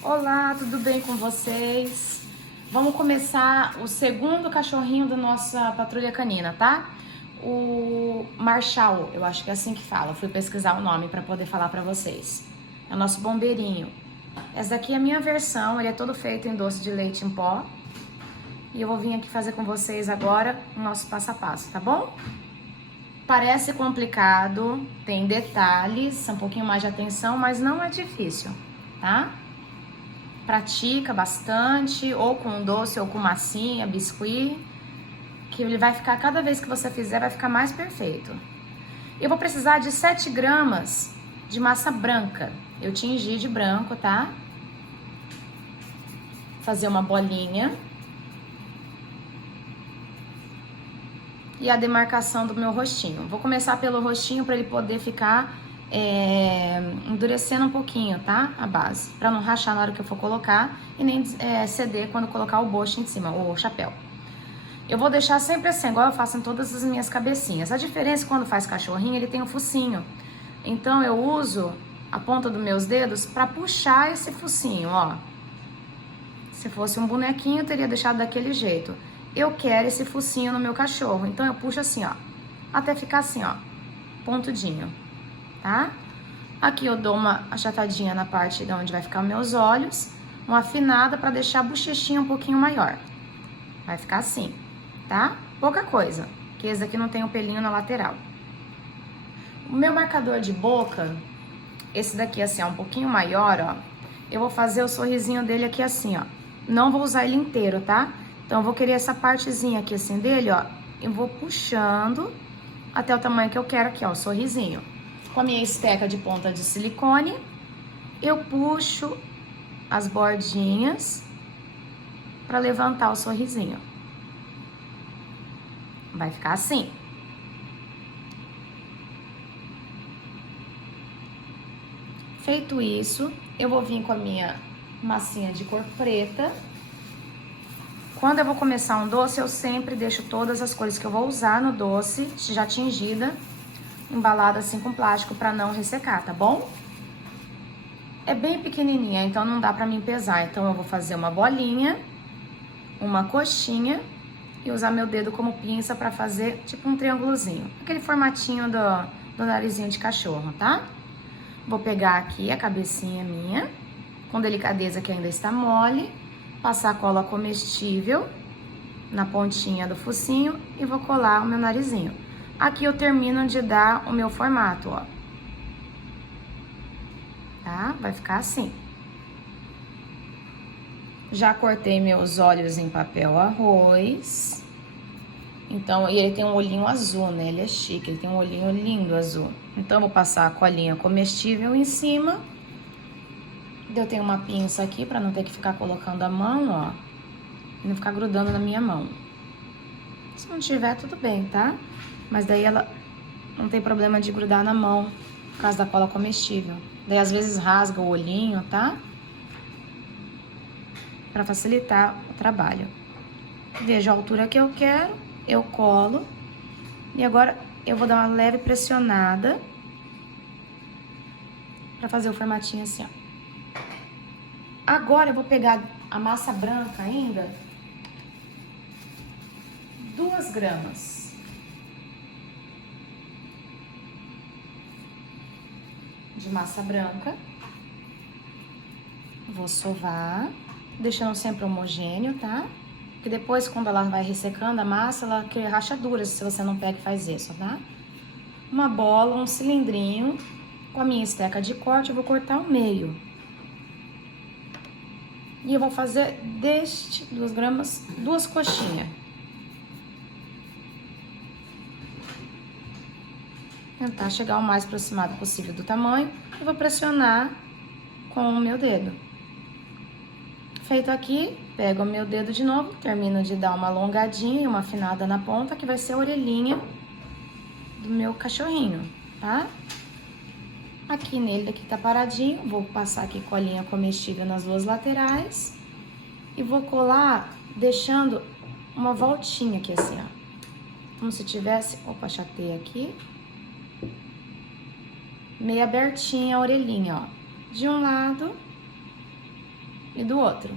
Olá, tudo bem com vocês? Vamos começar o segundo cachorrinho da nossa patrulha canina, tá? O Marshall, eu acho que é assim que fala. Fui pesquisar o nome para poder falar para vocês. É o nosso bombeirinho. Essa daqui é a minha versão, ele é todo feito em doce de leite em pó. E eu vou vir aqui fazer com vocês agora o nosso passo a passo, tá bom? Parece complicado, tem detalhes, um pouquinho mais de atenção, mas não é difícil, tá? Pratica bastante, ou com doce, ou com massinha, biscuit, que ele vai ficar, cada vez que você fizer, vai ficar mais perfeito. Eu vou precisar de 7 gramas de massa branca. Eu tingi de branco, tá? Fazer uma bolinha. E a demarcação do meu rostinho. Vou começar pelo rostinho para ele poder ficar endurecendo um pouquinho, tá? A base, para não rachar na hora que eu for colocar e nem ceder quando colocar o boche em cima, o chapéu. Eu vou deixar sempre assim, igual eu faço em todas as minhas cabecinhas. A diferença é que quando faz cachorrinho, ele tem um focinho. Então eu uso a ponta dos meus dedos para puxar esse focinho, ó. Se fosse um bonequinho, eu teria deixado daquele jeito. Eu quero esse focinho no meu cachorro, então eu puxo assim, ó, até ficar assim, ó, pontudinho, tá? Aqui eu dou uma achatadinha na parte de onde vai ficar meus olhos, uma afinada para deixar a bochechinha um pouquinho maior. Vai ficar assim, tá? Pouca coisa, que esse aqui não tem um pelinho na lateral. O meu marcador de boca, esse daqui assim, ó, um pouquinho maior, ó, eu vou fazer o sorrisinho dele aqui assim, ó. Não vou usar ele inteiro, tá? Então, eu vou querer essa partezinha aqui assim dele, ó. Eu vou puxando até o tamanho que eu quero aqui, ó, o sorrisinho. Com a minha esteca de ponta de silicone, eu puxo as bordinhas pra levantar o sorrisinho. Vai ficar assim. Feito isso, eu vou vir com a minha massinha de cor preta. Quando eu vou começar um doce, eu sempre deixo todas as cores que eu vou usar no doce, já tingida, embalada assim com plástico para não ressecar, tá bom? É bem pequenininha, então não dá para mim pesar. Então eu vou fazer uma bolinha, uma coxinha e usar meu dedo como pinça para fazer tipo um triângulozinho. Aquele formatinho do narizinho de cachorro, tá? Vou pegar aqui a cabecinha minha, com delicadeza que ainda está mole. Passar cola comestível na pontinha do focinho e vou colar o meu narizinho. Aqui eu termino de dar o meu formato, ó. Tá? Vai ficar assim. Já cortei meus olhos em papel arroz. Então, e ele tem um olhinho azul, né? Ele é chique, ele tem um olhinho lindo azul. Então, eu vou passar a colinha comestível em cima. Eu tenho uma pinça aqui pra não ter que ficar colocando a mão, ó. E não ficar grudando na minha mão. Se não tiver, tudo bem, tá? Mas daí ela não tem problema de grudar na mão, por causa da cola comestível. Daí às vezes rasga o olhinho, tá? Pra facilitar o trabalho. Vejo a altura que eu quero, eu colo. E agora eu vou dar uma leve pressionada pra fazer o formatinho assim, ó. Agora eu vou pegar a massa branca ainda, 2 gramas. De massa branca. Vou sovar, deixando sempre homogêneo, tá? Porque depois, quando ela vai ressecando a massa, ela cria rachaduras se você não pega e faz isso, tá? Uma bola, um cilindrinho. Com a minha esteca de corte, eu vou cortar o meio. E eu vou fazer deste 2 gramas, 2 coxinhas. Tentar chegar o mais aproximado possível do tamanho. E vou pressionar com o meu dedo. Feito aqui, pego o meu dedo de novo, termino de dar uma alongadinha e uma afinada na ponta, que vai ser a orelhinha do meu cachorrinho, tá? Aqui nele, aqui tá paradinho, vou passar aqui colinha comestível nas 2 laterais. E vou colar deixando uma voltinha aqui assim, ó. Como se tivesse, opa, chatei aqui. Meio abertinha a orelhinha, ó. De um lado e do outro.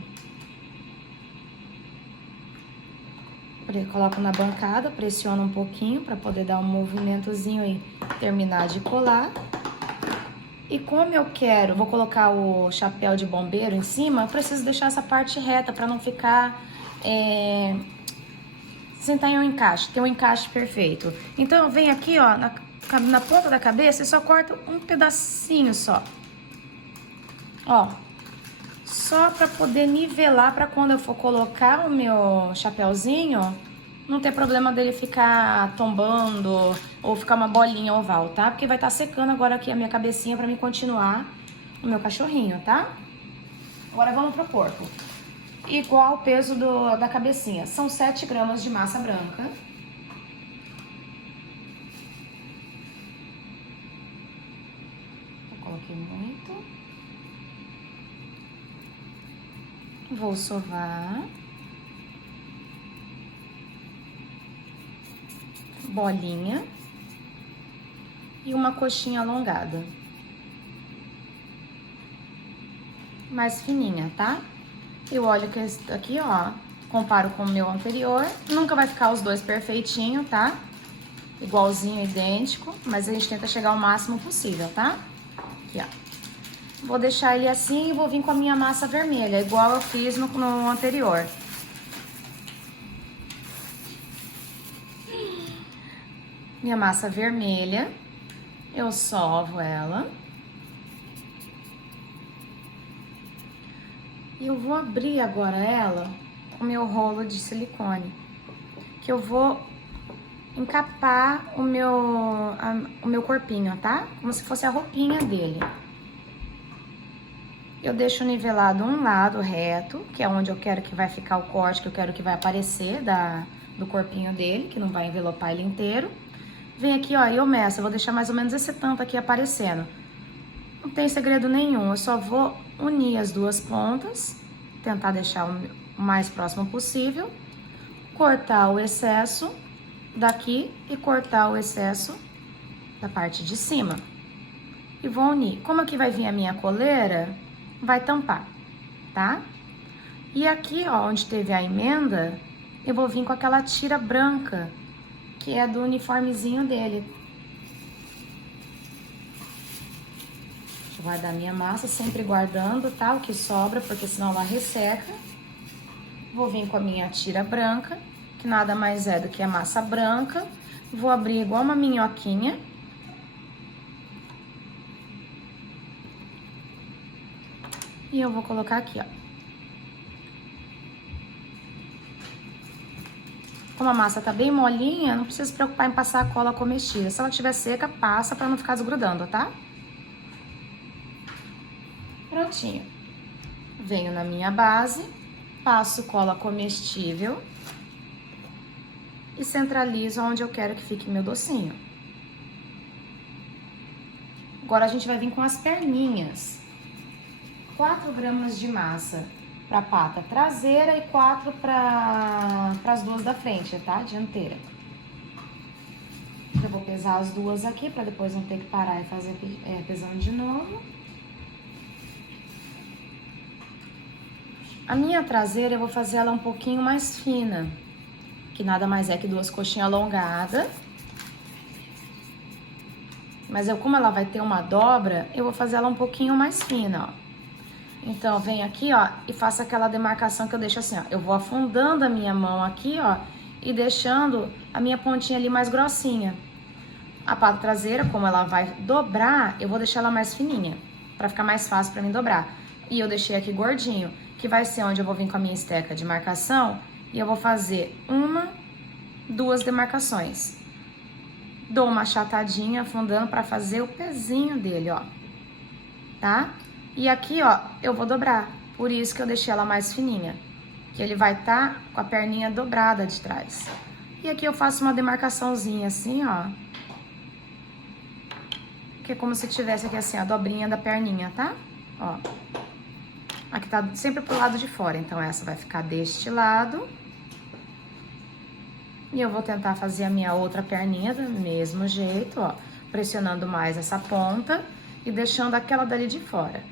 Coloco na bancada, pressiono um pouquinho para poder dar um movimentozinho e terminar de colar. E como eu quero, vou colocar o chapéu de bombeiro em cima, eu preciso deixar essa parte reta para não ficar sem estar em um encaixe, ter um encaixe perfeito. Então eu venho aqui, ó, na ponta da cabeça e só corto um pedacinho só. Ó, só para poder nivelar para quando eu for colocar o meu chapéuzinho, não ter problema dele ficar tombando ou ficar uma bolinha oval, tá? Porque vai estar secando agora aqui a minha cabecinha para mim continuar o meu cachorrinho, tá? Agora vamos pro corpo. Igual o peso da cabecinha. São 7 gramas de massa branca. Eu coloquei muito. Vou sovar. Bolinha. E uma coxinha alongada. Mais fininha, tá? Eu olho que aqui, ó, comparo com o meu anterior. Nunca vai ficar os dois perfeitinho, tá? Igualzinho, idêntico, mas a gente tenta chegar ao máximo possível, tá? Aqui, ó. Vou deixar ele assim e vou vir com a minha massa vermelha, igual eu fiz no anterior. Minha massa vermelha, eu sovo ela. E eu vou abrir agora ela com o meu rolo de silicone, que eu vou encapar o meu corpinho, tá? Como se fosse a roupinha dele. Eu deixo nivelado um lado reto, que é onde eu quero que vai ficar o corte, que eu quero que vai aparecer do corpinho dele, que não vai envelopar ele inteiro. Vem aqui, ó, e eu meço, eu vou deixar mais ou menos esse tanto aqui aparecendo. Não tem segredo nenhum, eu só vou unir as duas pontas, tentar deixar o mais próximo possível, cortar o excesso daqui e cortar o excesso da parte de cima. E vou unir. Como aqui vai vir a minha coleira, vai tampar, tá? E aqui, ó, onde teve a emenda, eu vou vir com aquela tira branca, que é do uniformezinho dele. Vou guardar minha massa, sempre guardando, tá? O que sobra, porque senão ela resseca. Vou vir com a minha tira branca, que nada mais é do que a massa branca. Vou abrir igual uma minhoquinha. E eu vou colocar aqui, ó. Como a massa tá bem molinha, não precisa se preocupar em passar a cola comestível. Se ela estiver seca, passa pra não ficar desgrudando, tá? Prontinho. Venho na minha base, passo cola comestível e centralizo onde eu quero que fique meu docinho. Agora a gente vai vir com as perninhas. 4 gramas de massa para a pata traseira e 4 para as duas da frente, tá? Dianteira. Eu vou pesar as duas aqui para depois não ter que parar e fazer pesando de novo. A minha traseira eu vou fazer ela um pouquinho mais fina, que nada mais é que 2 coxinhas alongadas. Mas como ela vai ter uma dobra, eu vou fazer ela um pouquinho mais fina, ó. Então, eu venho aqui, ó, e faço aquela demarcação que eu deixo assim, ó. Eu vou afundando a minha mão aqui, ó, e deixando a minha pontinha ali mais grossinha. A pata traseira, como ela vai dobrar, eu vou deixar ela mais fininha, pra ficar mais fácil pra mim dobrar. E eu deixei aqui gordinho, que vai ser onde eu vou vir com a minha esteca de marcação, e eu vou fazer 1, 2 demarcações. Dou uma achatadinha, afundando pra fazer o pezinho dele, ó, tá? E aqui, ó, eu vou dobrar, por isso que eu deixei ela mais fininha, que ele vai estar com a perninha dobrada de trás. E aqui eu faço uma demarcaçãozinha assim, ó, que é como se tivesse aqui assim, a dobrinha da perninha, tá? Ó, aqui tá sempre pro lado de fora, então essa vai ficar deste lado. E eu vou tentar fazer a minha outra perninha do mesmo jeito, ó, pressionando mais essa ponta e deixando aquela dali de fora.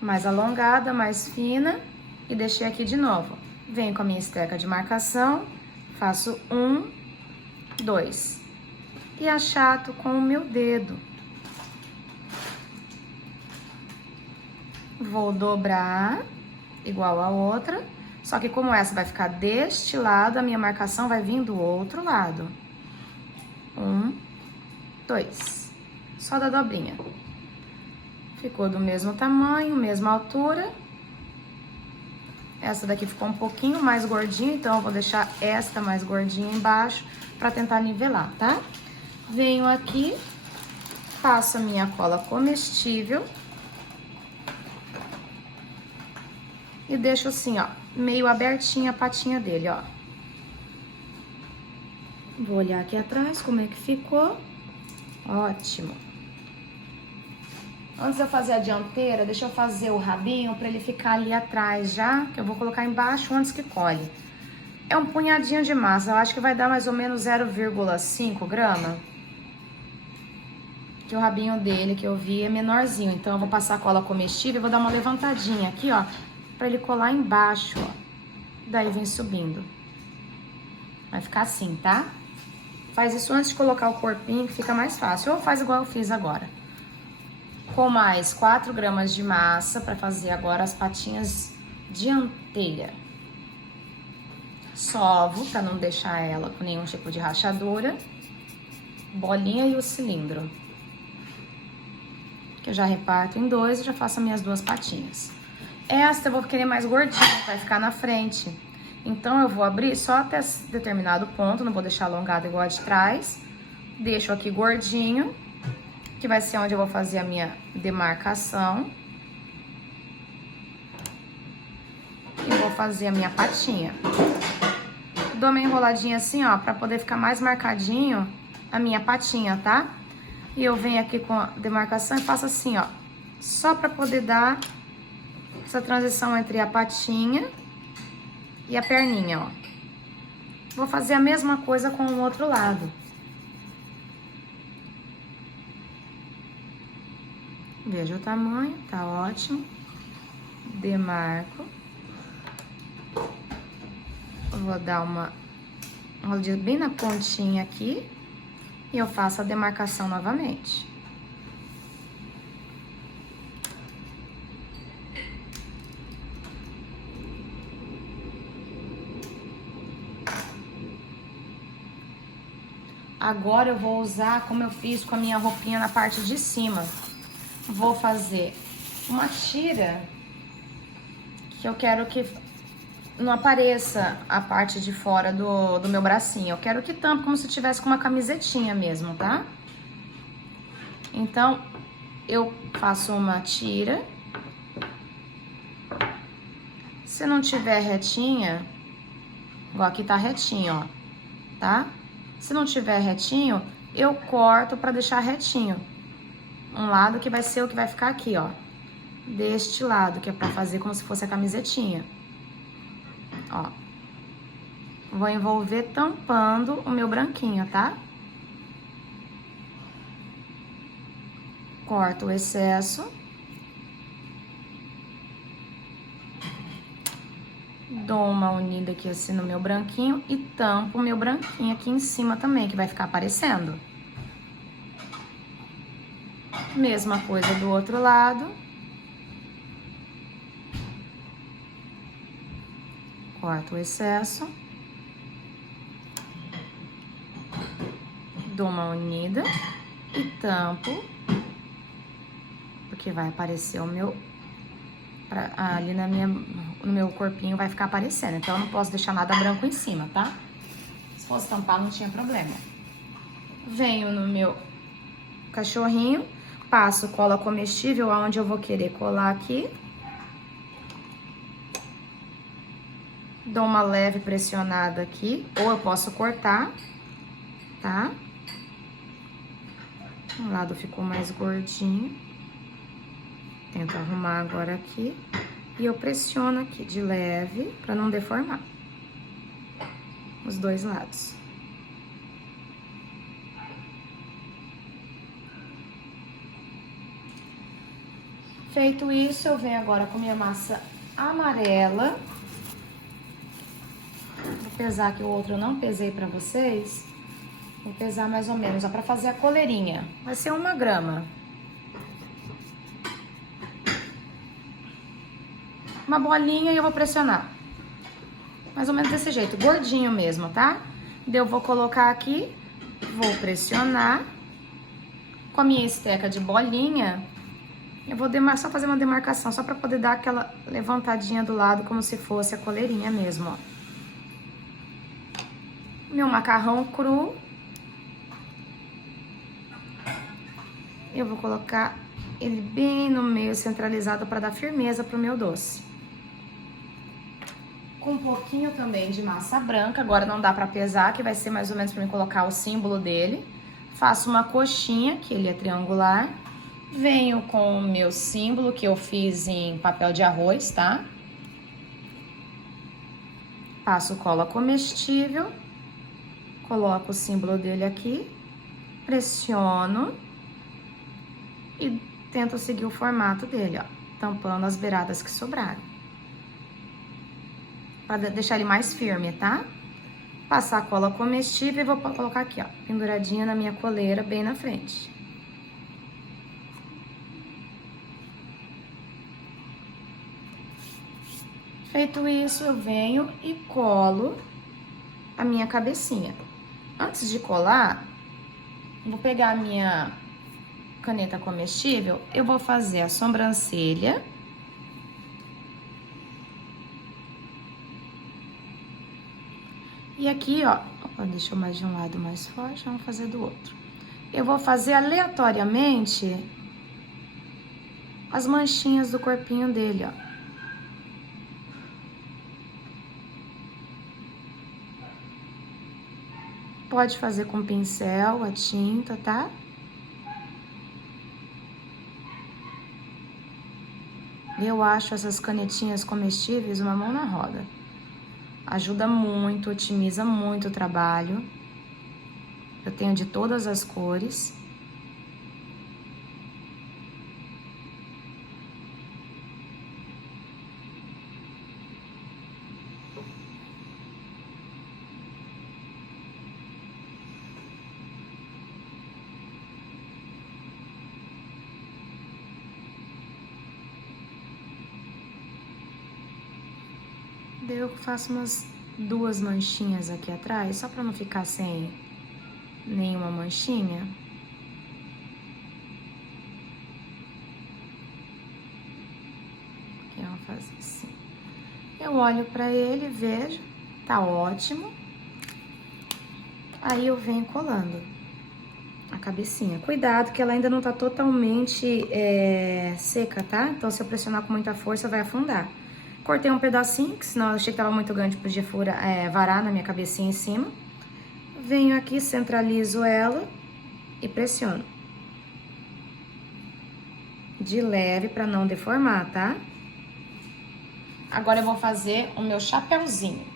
mais alongada, mais fina, e deixei aqui de novo. Venho com a minha esteca de marcação, faço 1, 2, e achato com o meu dedo. Vou dobrar, igual a outra, só que como essa vai ficar deste lado, a minha marcação vai vir do outro lado. 1, 2, só da dobrinha. Ficou do mesmo tamanho, mesma altura. Essa daqui ficou um pouquinho mais gordinha, então eu vou deixar esta mais gordinha embaixo pra tentar nivelar, tá? Venho aqui, passo a minha cola comestível e deixo assim, ó, meio abertinha a patinha dele, ó. Vou olhar aqui atrás como é que ficou. Ótimo. Antes de eu fazer a dianteira, deixa eu fazer o rabinho pra ele ficar ali atrás já, que eu vou colocar embaixo antes que colhe. É um punhadinho de massa, eu acho que vai dar mais ou menos 0,5 grama. Que o rabinho dele, que eu vi, é menorzinho. Então, eu vou passar a cola comestível e vou dar uma levantadinha aqui, ó, pra ele colar embaixo, ó. Daí vem subindo. Vai ficar assim, tá? Faz isso antes de colocar o corpinho, que fica mais fácil. Ou faz igual eu fiz agora. Com mais 4 gramas de massa pra fazer agora as patinhas dianteira. Sovo, pra não deixar ela com nenhum tipo de rachadura. Bolinha e o cilindro. Que eu já reparto em 2 e já faço as minhas 2 patinhas. Esta eu vou querer mais gordinha, vai ficar na frente. Então, eu vou abrir só até determinado ponto, não vou deixar alongado igual a de trás. Deixo aqui gordinho, que vai ser onde eu vou fazer a minha demarcação. E vou fazer a minha patinha. Dou uma enroladinha assim, ó, pra poder ficar mais marcadinho a minha patinha, tá? E eu venho aqui com a demarcação e faço assim, ó. Só pra poder dar essa transição entre a patinha e a perninha, ó. Vou fazer a mesma coisa com o outro lado. Veja o tamanho, tá ótimo. Demarco. Vou dar uma roladinha bem na pontinha aqui. E eu faço a demarcação novamente. Agora eu vou usar como eu fiz com a minha roupinha na parte de cima. Vou fazer uma tira que eu quero que não apareça a parte de fora do meu bracinho. Eu quero que tampe como se tivesse com uma camisetinha mesmo, tá? Então, eu faço uma tira. Se não tiver retinha, igual aqui tá retinho, ó, tá? Se não tiver retinho, eu corto pra deixar retinho. Um lado que vai ser o que vai ficar aqui, ó. Deste lado, que é pra fazer como se fosse a camisetinha. Ó. Vou envolver tampando o meu branquinho, tá? Corto o excesso. Dou uma unida aqui assim no meu branquinho e tampo o meu branquinho aqui em cima também, que vai ficar aparecendo. Mesma coisa do outro lado. Corto o excesso. Dou uma unida e tampo, porque vai aparecer o meu... ali no meu corpinho vai ficar aparecendo. Então, eu não posso deixar nada branco em cima, tá? Se fosse tampar, não tinha problema. Venho no meu cachorrinho, passo cola comestível aonde eu vou querer colar aqui. Dou uma leve pressionada aqui, ou eu posso cortar, tá? Um lado ficou mais gordinho. Tento arrumar agora aqui. E eu pressiono aqui de leve, pra não deformar os dois lados. Feito isso, eu venho agora com minha massa amarela. Vou pesar aqui o outro, eu não pesei pra vocês. Vou pesar mais ou menos, ó, pra fazer a coleirinha. Vai ser 1 grama. Uma bolinha e eu vou pressionar. Mais ou menos desse jeito, gordinho mesmo, tá? Daí eu vou colocar aqui, vou pressionar. Com a minha esteca de bolinha, eu vou só fazer uma demarcação, só pra poder dar aquela levantadinha do lado, como se fosse a coleirinha mesmo, ó. Meu macarrão cru. Eu vou colocar ele bem no meio, centralizado, pra dar firmeza pro meu doce. Com um pouquinho também de massa branca, agora não dá pra pesar, que vai ser mais ou menos pra mim colocar o símbolo dele. Faço uma coxinha, que ele é triangular. Venho com o meu símbolo, que eu fiz em papel de arroz, tá? Passo cola comestível. Coloco o símbolo dele aqui. Pressiono. E tento seguir o formato dele, ó. Tampando as beiradas que sobraram. Pra deixar ele mais firme, tá? Passar a cola comestível e vou colocar aqui, ó, penduradinha na minha coleira, bem na frente. Feito isso, eu venho e colo a minha cabecinha. Antes de colar, vou pegar a minha caneta comestível, eu vou fazer a sobrancelha. E aqui, ó, deixa eu mais de um lado mais forte, vamos fazer do outro. Eu vou fazer aleatoriamente as manchinhas do corpinho dele, ó. Pode fazer com pincel, a tinta, tá? Eu acho essas canetinhas comestíveis uma mão na roda. Ajuda muito, otimiza muito o trabalho. Eu tenho de todas as cores. Daí eu faço umas 2 manchinhas aqui atrás, só pra não ficar sem nenhuma manchinha. Aqui eu vou fazer assim. Eu olho pra ele, vejo, tá ótimo. Aí eu venho colando a cabecinha. Cuidado que ela ainda não tá totalmente seca, tá? Então se eu pressionar com muita força vai afundar. Cortei um pedacinho, que senão eu achei que tava muito grande, podia varar na minha cabecinha em cima. Venho aqui, centralizo ela e pressiono. De leve pra não deformar, tá? Agora eu vou fazer o meu chapéuzinho.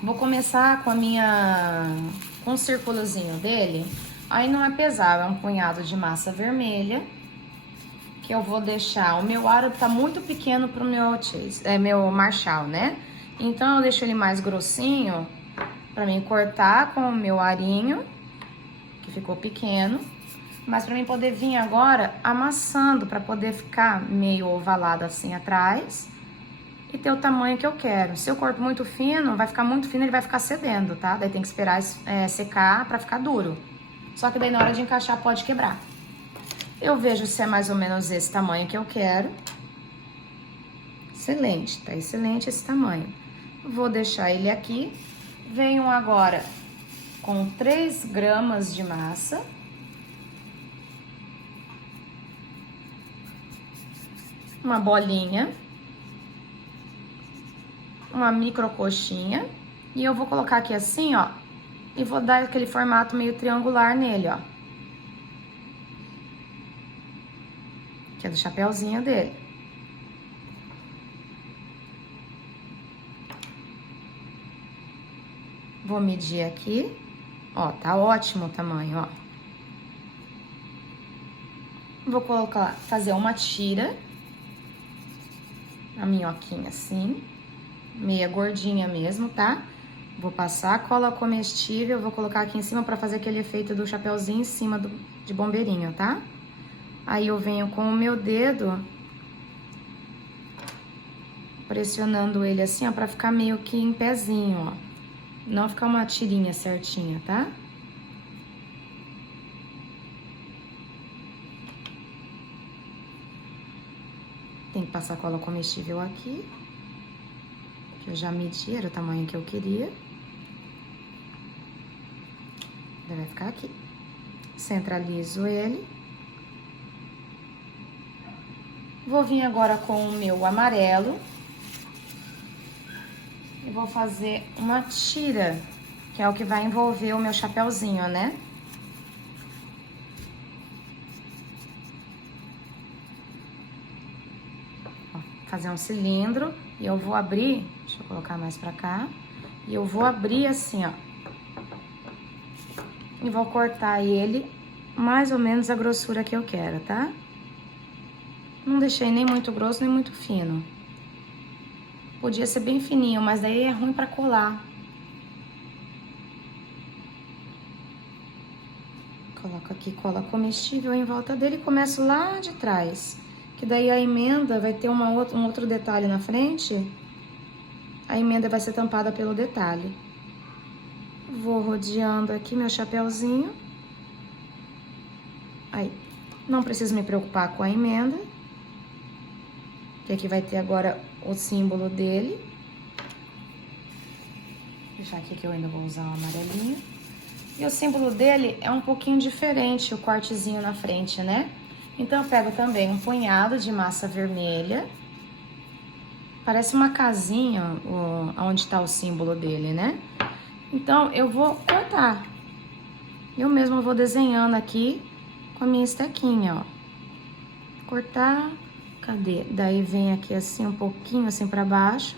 Vou começar com o círculozinho dele. Aí não é pesado, é um punhado de massa vermelha. Que eu vou deixar, o meu aro tá muito pequeno pro meu Marshall, né? Então, eu deixo ele mais grossinho pra mim cortar com o meu arinho, que ficou pequeno. Mas pra mim poder vir agora amassando, pra poder ficar meio ovalado assim atrás. E ter o tamanho que eu quero. Se eu corto muito fino, vai ficar muito fino, ele vai ficar cedendo, tá? Daí tem que esperar secar pra ficar duro. Só que daí na hora de encaixar pode quebrar. Eu vejo se é mais ou menos esse tamanho que eu quero. Excelente, tá excelente esse tamanho. Vou deixar ele aqui. Venho agora com 3 gramas de massa. Uma bolinha. Uma micro coxinha. E eu vou colocar aqui assim, ó. E vou dar aquele formato meio triangular nele, ó. Que é do chapéuzinho dele. Vou medir aqui. Ó, tá ótimo o tamanho, ó. Vou colocar, fazer uma tira, a minhoquinha assim, meia gordinha mesmo, tá? Vou passar a cola comestível, vou colocar aqui em cima pra fazer aquele efeito do chapeuzinho em cima de bombeirinho, tá? Aí eu venho com o meu dedo pressionando ele assim, ó, pra ficar meio que em pezinho, ó. Não ficar uma tirinha certinha, tá? Tem que passar cola comestível aqui, que eu já medi, era o tamanho que eu queria. Ele vai ficar aqui. Centralizo ele. Vou vir agora com o meu amarelo. E vou fazer uma tira, que é o que vai envolver o meu chapeuzinho, né? Ó, fazer um cilindro e eu vou abrir, deixa eu colocar mais pra cá. E eu vou abrir assim, ó. E vou cortar ele mais ou menos a grossura que eu quero, tá? Não deixei nem muito grosso, nem muito fino. Podia ser bem fininho, mas daí é ruim pra colar. Coloco aqui cola comestível em volta dele e começo lá de trás. Que daí a emenda vai ter um outro detalhe na frente. A emenda vai ser tampada pelo detalhe. Vou rodeando aqui meu chapeuzinho. Aí, não preciso me preocupar com a emenda. Que aqui vai ter agora o símbolo dele. Vou deixar aqui que eu ainda vou usar o amarelinho. E o símbolo dele é um pouquinho diferente, o cortezinho na frente, né? Então, eu pego também um punhado de massa vermelha. Parece uma casinha onde tá o símbolo dele, né? Então, eu vou cortar. Eu mesma vou desenhando aqui com a minha estequinha, ó. Cortar, cadê? Daí vem aqui assim, um pouquinho assim pra baixo.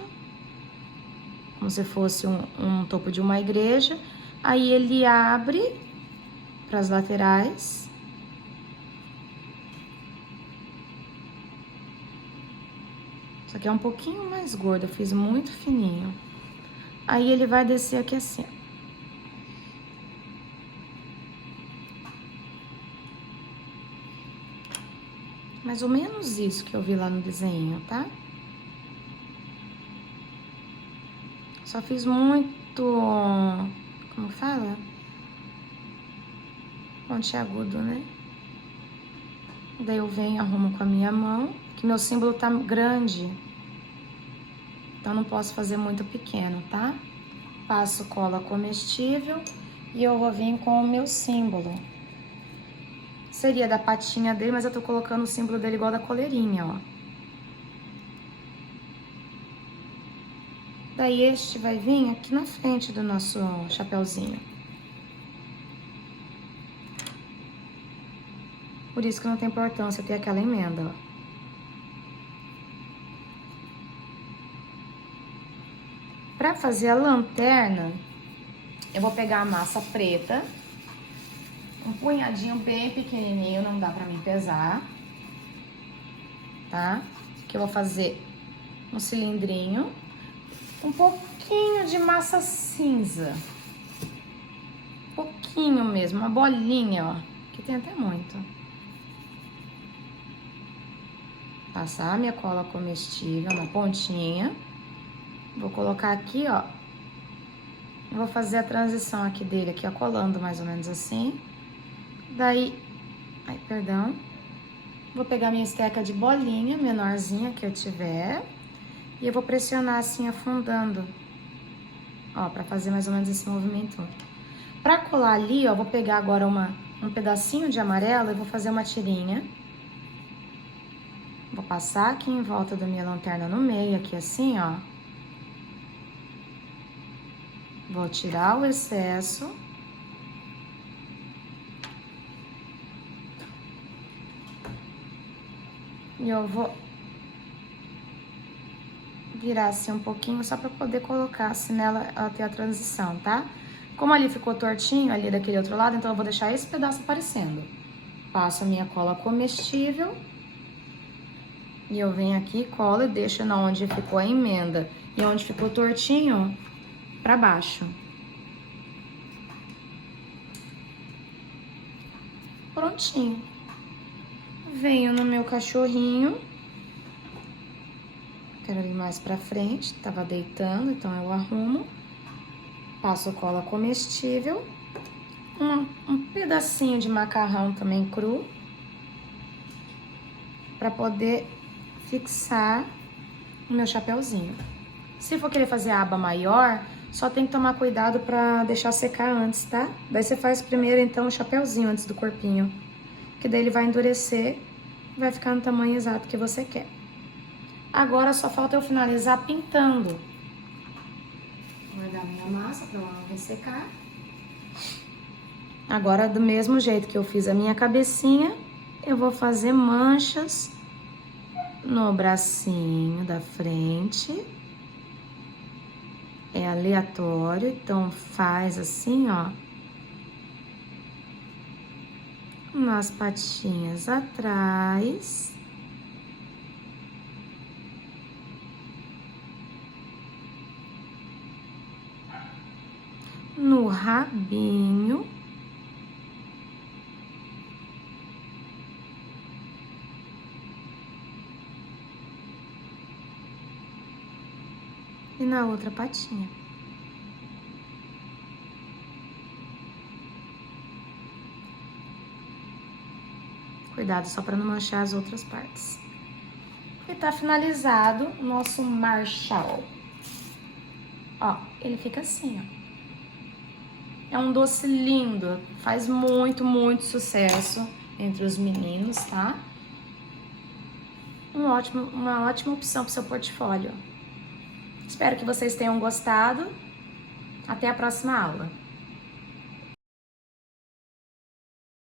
Como se fosse um topo de uma igreja. Aí ele abre para as laterais. Só que é um pouquinho mais gordo, eu fiz muito fininho. Aí ele vai descer aqui assim. Mais ou menos isso que eu vi lá no desenho, tá? Só fiz muito... Como fala? Pontiagudo, né? Daí eu venho e arrumo com a minha mão, que meu símbolo tá grande. Então, não posso fazer muito pequeno, tá? Passo cola comestível e eu vou vir com o meu símbolo. Seria da patinha dele, mas eu tô colocando o símbolo dele igual da coleirinha, ó. Daí, este vai vir aqui na frente do nosso chapeuzinho. Por isso que não tem importância ter aquela emenda, ó. Pra fazer a lanterna, eu vou pegar a massa preta, um punhadinho bem pequenininho, não dá pra mim pesar, tá? Que eu vou fazer um cilindrinho, um pouquinho de massa cinza, pouquinho mesmo, uma bolinha, ó, que tem até muito. Passar a minha cola comestível na pontinha. Vou colocar aqui, ó. Vou fazer a transição aqui dele, aqui, ó, colando mais ou menos assim. Daí, ai, perdão. Vou pegar minha esteca de bolinha, menorzinha que eu tiver. E eu vou pressionar assim, afundando. Ó, pra fazer mais ou menos esse movimento. Pra colar ali, ó, vou pegar agora um pedacinho de amarelo e vou fazer uma tirinha. Vou passar aqui em volta da minha lanterna no meio, aqui assim, ó. Vou tirar o excesso. E eu vou virar assim um pouquinho, só pra poder colocar assim nela, ela ter a transição, tá? Como ali ficou tortinho, ali daquele outro lado, então eu vou deixar esse pedaço aparecendo. Passo a minha cola comestível. E eu venho aqui, colo e deixo na onde ficou a emenda e onde ficou tortinho, pra baixo. Prontinho. Venho no meu cachorrinho. Quero ir mais pra frente, tava deitando, então eu arrumo. Passo cola comestível. Um pedacinho de macarrão também cru. Pra poder fixar o meu chapéuzinho. Se for querer fazer a aba maior, só tem que tomar cuidado pra deixar secar antes, tá? Daí você faz primeiro, então, o chapéuzinho antes do corpinho. Que daí ele vai endurecer e vai ficar no tamanho exato que você quer. Agora só falta eu finalizar pintando. Vou guardar minha massa pra ela não ressecar. Agora, do mesmo jeito que eu fiz a minha cabecinha, eu vou fazer manchas no bracinho da frente. É aleatório, então faz assim, ó. Nas patinhas atrás. No rabinho. E na outra patinha. Cuidado só para não manchar as outras partes. E tá finalizado o nosso Marshall. Ó, ele fica assim, ó. É um doce lindo, faz muito, muito sucesso entre os meninos, tá? Uma ótima opção pro seu portfólio. Espero que vocês tenham gostado. Até a próxima aula.